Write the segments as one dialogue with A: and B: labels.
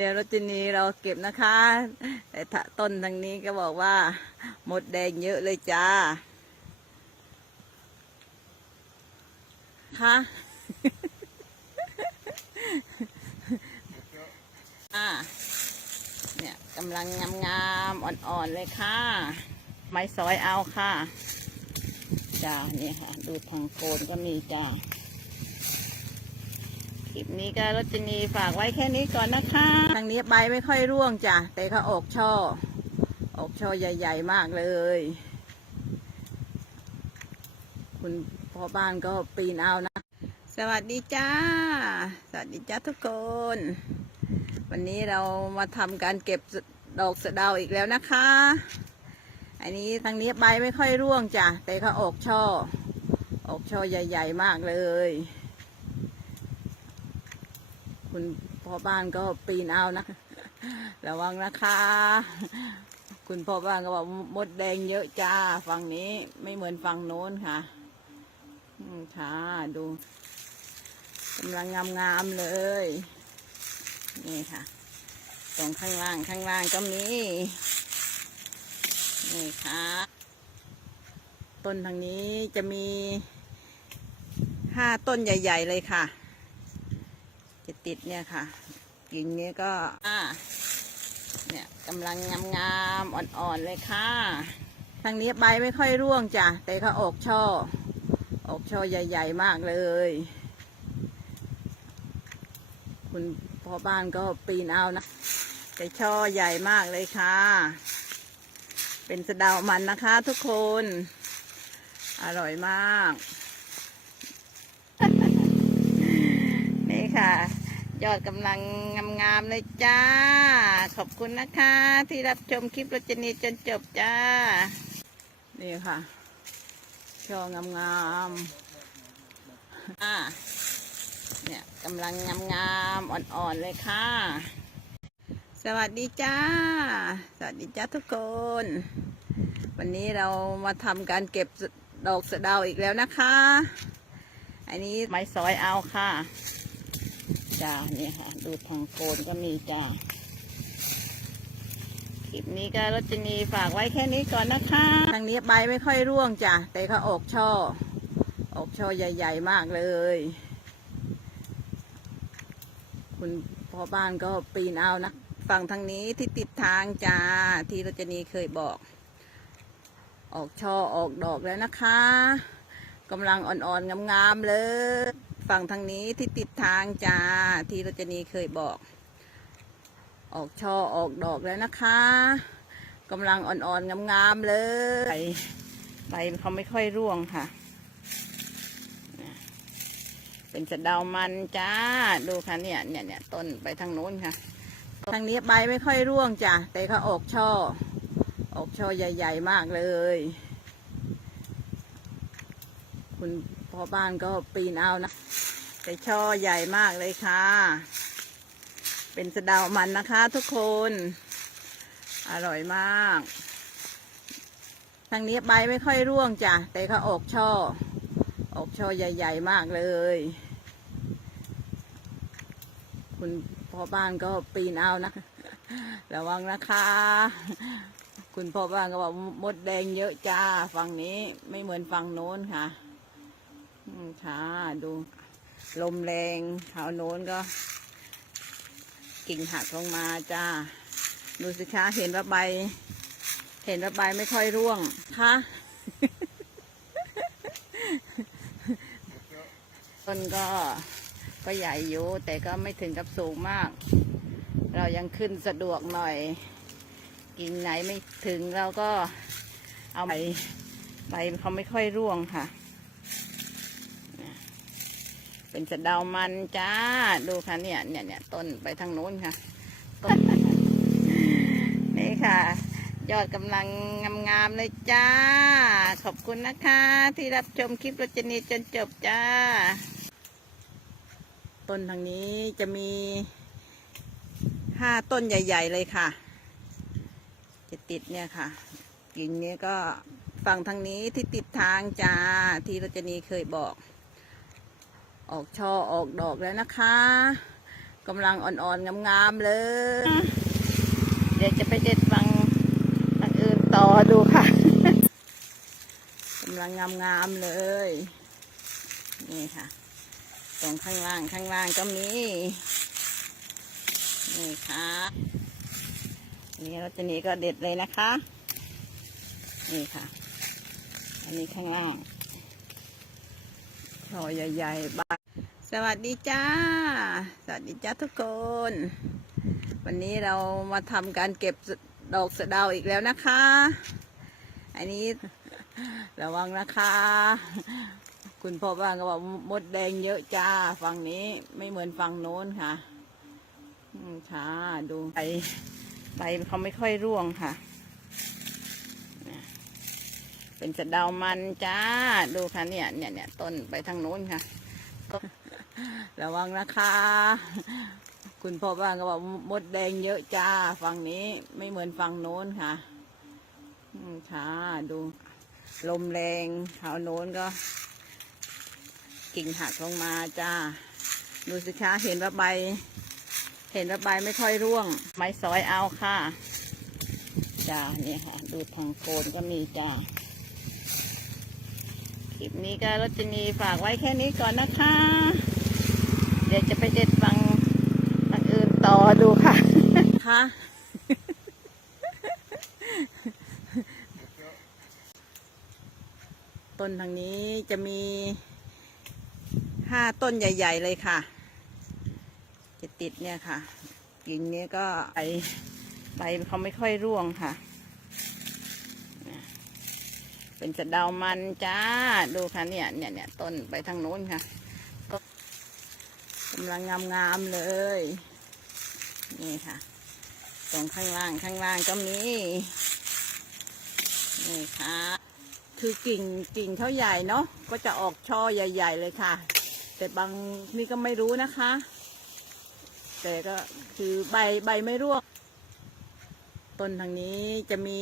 A: เดี๋ยวรจนีเราเก็บนะคะ แต่ต้นทางนี้ก็บอกว่า หมดแดงเยอะเลยจ้าค่ะอ่าเนี่ยกำลังงามๆอ่อนๆเลยค่ะ ไม้สอยเอาค่ะจ้านี่ค่ะ ดูทางโคนก็มีจ้า ลิปนี้ก็รจนีฝากไว้แค่นี้ก่อนนะคะ ทางนี้ใบไม่ค่อยร่วงจ้ะ แต่เขาออกช่อ ออกช่อใหญ่ ๆ มากเลย คุณพ่อบ้านก็ปีนเอานะ สวัสดีจ้า สวัสดีจ้าทุกคน วันนี้เรามาทำการเก็บดอกสะเดาอีกแล้วนะคะ อันนี้ทางนี้ใบไม่ค่อยร่วงจ้ะ แต่เขาออกช่อ ออกช่อใหญ่ ๆ มากเลย คุณพ่อบ้านก็ปีนเอานะ ระวังนะคะ คุณพ่อบ้านก็บอกมดแดงเยอะจ้าฝั่งนี้ไม่เหมือนฝั่งโน้นค่ะอืมค่ะดูกำลังงามๆเลย นี่ค่ะ ตรงข้างล่างข้างล่างก็มี นี่ค่ะ ต้นทางนี้จะมีห้าต้นใหญ่ ๆ เลยค่ะ จะติดเนี่ยค่ะ กิ่งนี้ก็อ่าเนี่ยกำลังงามๆอ่อนๆเลยค่ะ ทางนี้ใบไม่ค่อยร่วงจ้ะ แต่เขาออกช่อ ออกช่อใหญ่ ๆ มากเลย คุณพ่อบ้านก็ปีนเอานะ แต่ช่อใหญ่มากเลยค่ะ เป็นสะเดามันนะคะทุกคน อร่อยมาก นี่ค่ะ ยอดกำลังงามๆเลยจ้า ขอบคุณนะคะ ที่รับชมคลิปรจนีจนจบจ้า นี่ค่ะ ช่องามๆอ่าเนี่ยกำลังงามๆอ่อนๆเลยค่ะ สวัสดีจ้า สวัสดีจ้าทุกคน วันนี้เรามาทำการเก็บดอกสะเดาอีกแล้วนะคะ อันนี้ไม้สอยเอาค่ะ จ้านี่ค่ะ ดูทางโคนก็มีจ้าคลิปนี้ก็รจนีฝากไว้แค่นี้ก่อนนะคะ ทางนี้ใบไม่ค่อยร่วงจ้ะ แต่เขาออกช่อ ออกช่อใหญ่ ๆ มากเลย คุณพ่อบ้านก็ปีนเอานะฝั่งทางนี้ที่ติดทางจ้า ที่รจนีเคยบอก ออกช่อออกดอกแล้วนะคะกำลังอ่อนๆงามๆเลย ฝั่งทางนี้ที่ติดทางจ้า ที่รจนีเคยบอก ออกช่อออกดอกแล้วนะคะกำลังอ่อนๆงามๆเลยใบใบเขาไม่ค่อยร่วงค่ะ เป็นสะเดามันจ้า ดูค่ะเนี่ยเนี่ยเนี่ยต้นไปทางโน้นค่ะ ทางนี้ใบไม่ค่อยร่วงจ้ะ แต่เขาออกช่อ ออกช่อใหญ่ ๆ มากเลย คุณ อบ้านก็ปีนเอานะแต่ช่อใหญ่มากเลยค่ะ เป็นสะเดามันนะคะทุกคน อร่อยมากทางนี้ใบไม่ค่อยร่วงจ้ะ แต่เขาออกช่อ ออกช่อใหญ่ ๆ มากเลย คุณพ่อบ้านก็ปีนเอานะระวังนะคะ คุณพ่อบ้านก็บอกมดแดงเยอะจ้า ฝั่งนี้ไม่เหมือนฝั่งโน้นค่ะ ค่ะ ดูลมแรงแถวโน้นก็ กิ่งหักลงมาจ้า ดูสิคะเห็นว่าใบ เห็นว่าใบไม่ค่อยร่วงค่ะต้นก็ก็ใหญ่อยู่ แต่ก็ไม่ถึงกับสูงมาก เรายังขึ้นสะดวกหน่อย กิ่งไหนไม่ถึงเราก็เอาใบใบเขาไม่ค่อยร่วงค่ะ เป็นสะเดามันจ้า ดูค่ะเนี่ยเนี่ยเนี่ยต้นไปทางโน้นค่ะ ต้น นี่ค่ะ ยอดกำลังงามๆเลยจ้า ขอบคุณนะคะ ที่รับชมคลิปรจนีจนจบจ้า ต้นทางนี้จะมีห้าต้นใหญ่ ๆ เลยค่ะ จะติดเนี่ยค่ะกิ่งนี้ก็ฝั่งทางนี้ที่ติดทางจ้าที่รจนีเคยบอก ออกช่อออกดอกแล้วนะคะกำลังอ่อนๆงามๆเลย เดี๋ยวจะไปเด็ดฟังฟังอื่นต่อดูค่ะกำลังงามๆเลย นี่ค่ะ ตรงข้างล่างข้างล่างก็มี นี่ค่ะนี่รจนีก็เด็ดเลยนะคะ นี่ค่ะ อันนี้ข้างล่างช่อใหญ่ๆบ้าน สวัสดีจ้า สวัสดีจ้าทุกคน วันนี้เรามาทำการเก็บดอกสะเดาอีกแล้วนะคะ อันนี้ระวังนะคะ คุณพ่อบ้านก็บอกมดแดงเยอะจ้า ฝั่งนี้ไม่เหมือนฝั่งโน้นค่ะอืมค่ะ ดูใบใบเขาไม่ค่อยร่วงค่ะ เป็นสะเดามันจ้า ดูค่ะเนี่ยเนี่ยเนี่ยต้นไปทางโน้นค่ะก็ ระวังนะคะ คุณพ่อบ้านก็บอกมดแดงเยอะจ้าฝั่งนี้ไม่เหมือนฝั่งโน้นค่ะค่ะ ดูลมแรงแถวโน้นก็ กิ่งหักลงมาจ้า ดูสิคะเห็นว่าใบ เห็นว่าใบไม่ค่อยร่วง ไม้สอยเอาค่ะ จ้านี่ค่ะ ดูทางโคนก็มีจ้าคลิปนี้ก็รจนีฝากไว้แค่นี้ก่อนนะคะ ดี๋ยวจะไปเด็ดฟังฟังอื่นต่อดูค่ะค่ะต้นทางนี้จะมีห้าต้นใหญ่ ๆ เลยค่ะ จะติดเนี่ยค่ะกิ่งนี้ก็ใบใบเขาไม่ค่อยร่วงค่ะ เป็นสะเดามันจ้า ดูค่ะเนี่ยเนี่ยเนี่ยต้นไปทางโน้นค่ะ กำลังงามๆเลย นี่ค่ะ ตรงข้างล่างข้างล่างก็มี นี่ค่ะ คือกิ่งกิ่งเขาใหญ่เนาะ ก็จะออกช่อใหญ่ ๆ เลยค่ะ แต่บางนี่ก็ไม่รู้นะคะ แต่ก็คือใบใบไม่ร่วง ต้นทางนี้จะมี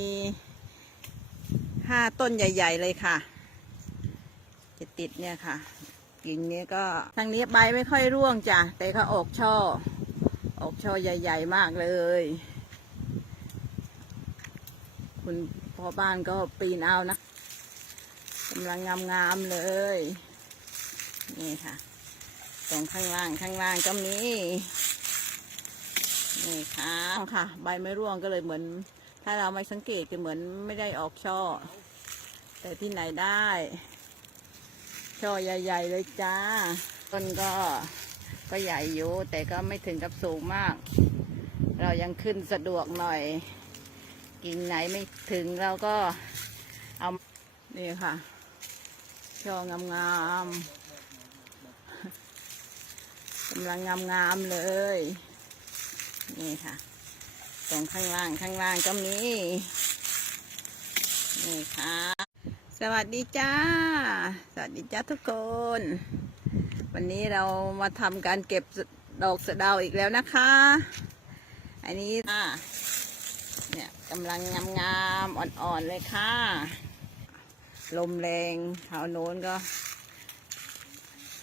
A: ห้าต้นใหญ่ ๆ เลยค่ะ จะติดเนี่ยค่ะ กิ่งนี้ก็ทางนี้ใบไม่ค่อยร่วงจ้ะ แต่ก็ออกช่อ ออกช่อใหญ่ ๆ มากเลย คุณพ่อบ้านก็ปีนเอานะกำลังงามๆเลย นี่ค่ะ ตรงข้างล่างข้างล่างก็มีนี่ค่ะค่ะ ใบไม่ร่วงก็เลยเหมือน ถ้าเราไม่สังเกตก็เหมือนไม่ได้ออกช่อ แต่ที่ไหนได้ ช่อใหญ่ ๆ เลยจ้า ต้นก็ก็ใหญ่อยู่ แต่ก็ไม่ถึงกับสูงมาก เรายังขึ้นสะดวกหน่อย กิ่งไหนไม่ถึงเราก็เอานี่ค่ะ ช่องามๆกำลังงามๆเลย นี่ค่ะ ตรงข้างล่างข้างล่างก็มี นี่ค่ะ สวัสดีจ้า สวัสดีจ้าทุกคน วันนี้เรามาทำการเก็บดอกสะเดาอีกแล้วนะคะ อันนี้ค่ะเนี่ยกำลังงามๆอ่อนๆเลยค่ะ ลมแรงแถวโน้นก็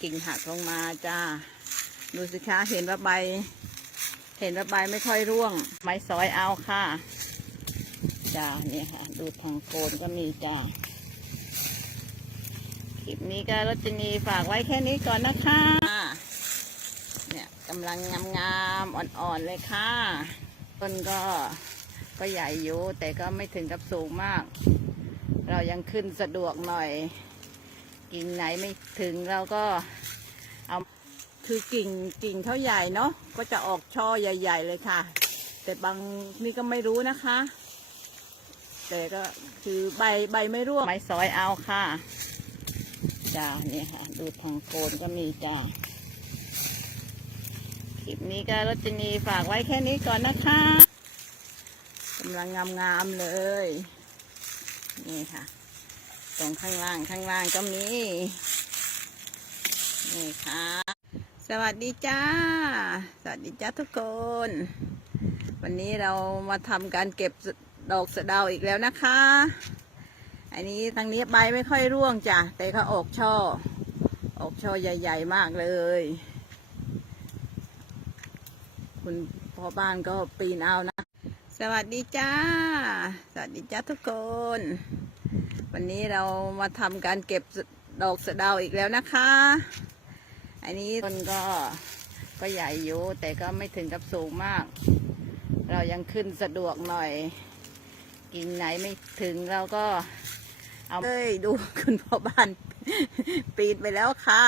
A: กิ่งหักลงมาจ้า ดูสิคะเห็นว่าใบ เห็นว่าใบไม่ค่อยร่วง ไม้สอยเอาค่ะ จ้านี่ค่ะ ดูทางโคนก็มีจ้า คลิปนี้ก็รจนีฝากไว้แค่นี้ก่อนนะคะ เนี่ยกำลังงามๆอ่อนๆเลยค่ะ ต้นก็ก็ใหญ่อยู่ แต่ก็ไม่ถึงกับสูงมาก เรายังขึ้นสะดวกหน่อย กิ่งไหนไม่ถึงเราก็เอาคือกิ่งกิ่งเขาใหญ่เนาะก็จะออกช่อใหญ่ ๆ เลยค่ะ แต่บางนี่ก็ไม่รู้นะคะ แต่ก็คือใบใบไม่ร่วงไม้สอยเอาค่ะ จ้านี่ค่ะ ดูทางโคนก็มีจ้าคลิปนี้ก็รจนีฝากไว้แค่นี้ก่อนนะคะกำลังงามๆเลย นี่ค่ะ ตรงข้างล่างข้างล่างก็มี นี่ค่ะ สวัสดีจ้า สวัสดีจ้าทุกคน วันนี้เรามาทำการเก็บดอกสะเดาอีกแล้วนะคะ อันนี้ทางนี้ใบไม่ค่อยร่วงจ้ะ แต่ก็ออกช่อ ออกช่อใหญ่ ๆ มากเลย คุณพ่อบ้านก็ปีนเอานะ สวัสดีจ้า สวัสดีจ้าทุกคน วันนี้เรามาทำการเก็บดอกสะเดาอีกแล้วนะคะ อันนี้ต้นก็ก็ใหญ่อยู่ แต่ก็ไม่ถึงกับสูงมาก เรายังขึ้นสะดวกหน่อยกิ่งไหนไม่ถึงเราก็ เอาเอ้ยดูคุณพ่อบ้านปีนไปแล้วค่ะ